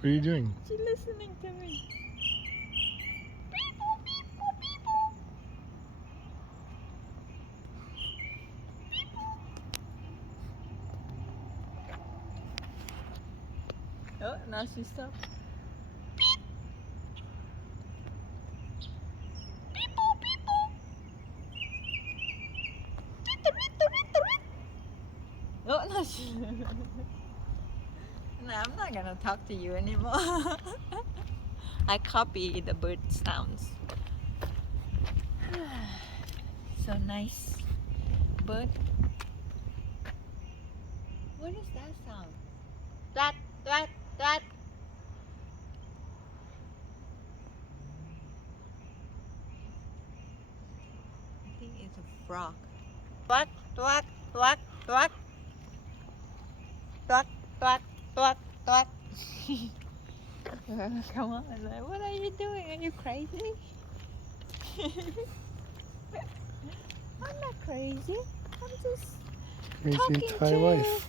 What are you doing? She's listening to me. Oh, now she stopped. Oh, no, she... No, I'm not gonna talk to you anymore. I copy the bird sounds. So nice. Bird. What is that sound? Twat, twat, twat. I think it's a frog. Twat, twat, twat, twat. Twat, twat, twat, twat. Come on, like, what are you doing? Are you crazy? I'm not crazy. I'm just Crazy talking Thai to wife.